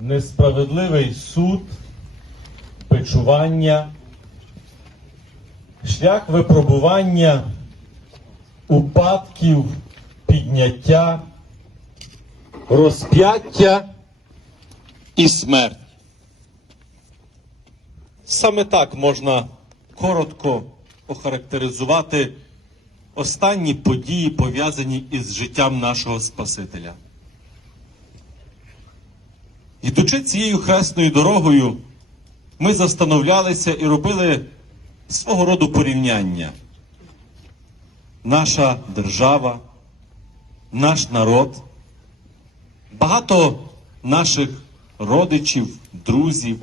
несправедливий суд, печування, шлях випробування, упадків, підняття, розп'яття і смерть. Саме так можна коротко охарактеризувати останні події, пов'язані із життям нашого Спасителя. Йдучи цією хресною дорогою, ми застановлялися і робили свого роду порівняння. Наша держава, наш народ, багато наших родичів, друзів,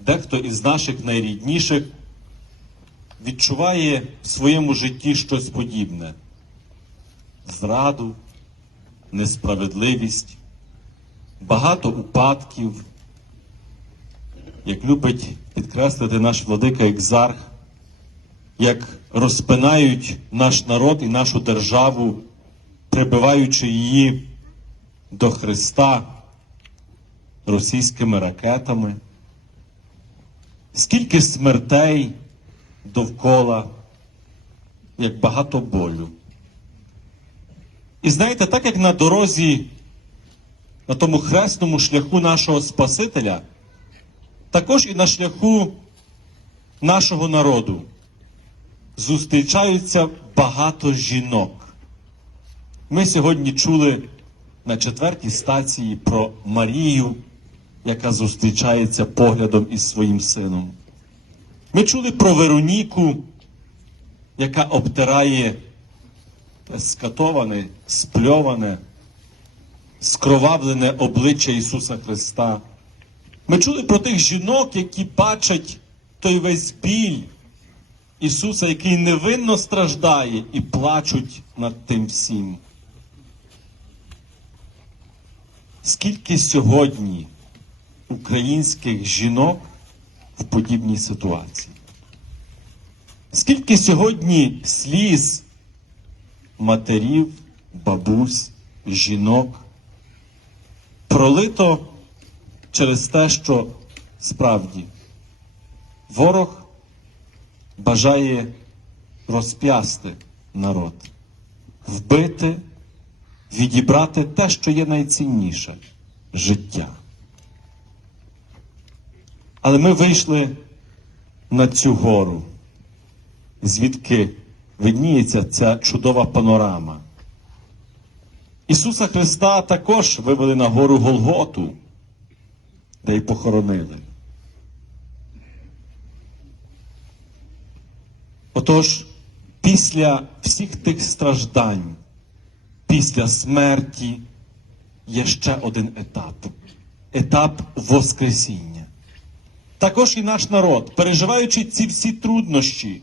дехто із наших найрідніших відчуває в своєму житті щось подібне: зраду, несправедливість, багато упадків, як любить підкреслити наш владика Екзарх, як розпинають наш народ і нашу державу, прибиваючи її до Христа російськими ракетами. Скільки смертей довкола, як багато болю. І знаєте, так як на дорозі, на тому хресному шляху нашого Спасителя, також і на шляху нашого народу зустрічаються багато жінок. Ми сьогодні чули на четвертій стації про Марію, яка зустрічається поглядом із своїм сином. Ми чули про Вероніку, яка обтирає скатоване, спльоване, скровавлене обличчя Ісуса Христа. Ми чули про тих жінок, які бачать той весь біль Ісуса, який невинно страждає, і плачуть над тим всім. Скільки сьогодні українських жінок в подібній ситуації? Скільки сьогодні сліз матерів, бабусь, жінок пролито через те, що справді ворог бажає розп'ясти народ, вбити, відібрати те, що є найцінніше життя. Але ми вийшли на цю гору, звідки видніється ця чудова панорама. Ісуса Христа також вивели на гору Голготу, де й похоронили. Отож, після всіх тих страждань, після смерті є ще один етап етап Воскресіння. Також і наш народ, переживаючи ці всі труднощі,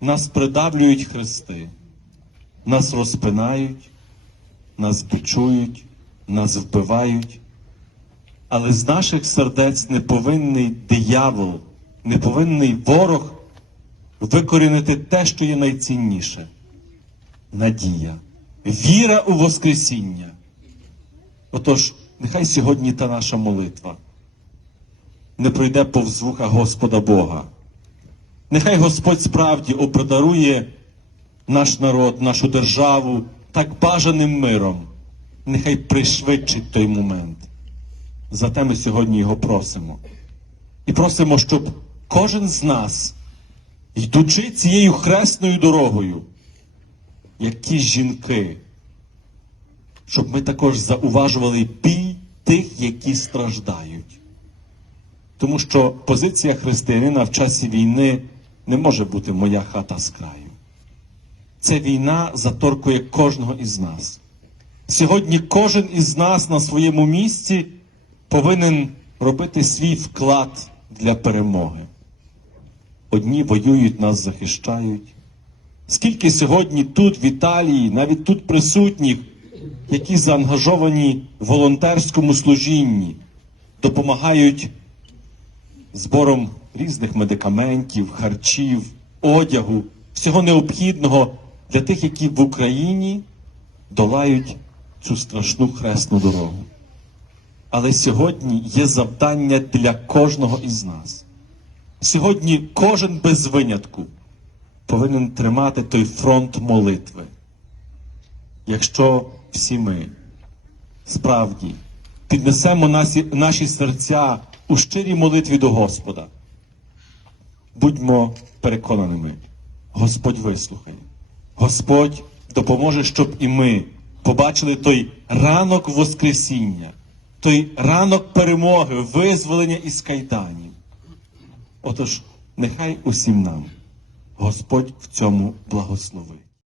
нас придавлюють хрести, нас розпинають, нас бичують, нас вбивають. Але з наших сердець не повинний диявол, не повинний ворог викорінити те, що є найцінніше надія, віра у Воскресіння. Отож, нехай сьогодні та наша молитва не пройде повз вуха Господа Бога. Нехай Господь справді опродарує наш народ, нашу державу так бажаним миром. Нехай пришвидшить той момент. Зате ми сьогодні його просимо. І просимо, щоб кожен з нас, йдучи цією хресною дорогою, як ті жінки, щоб ми також зауважували біль тих, які страждають. Тому що позиція християнина в часі війни не може бути моя хата з краю. Ця війна заторкує кожного із нас. Сьогодні кожен із нас на своєму місці повинен робити свій вклад для перемоги. Одні воюють, нас захищають. Скільки сьогодні тут, в Італії, навіть тут присутніх, які заангажовані в волонтерському служінні, допомагають збором різних медикаментів, харчів, одягу, всього необхідного для тих, які в Україні долають цю страшну хресну дорогу. Але сьогодні є завдання для кожного із нас. Сьогодні кожен без винятку повинен тримати той фронт молитви. Якщо всі ми справді піднесемо наші, наші серця у щирій молитві до Господа, будьмо переконаними, Господь вислухає. Господь допоможе, щоб і ми побачили той ранок Воскресіння, той ранок перемоги, визволення із кайданів. Отож, нехай усім нам Господь в цьому благословить.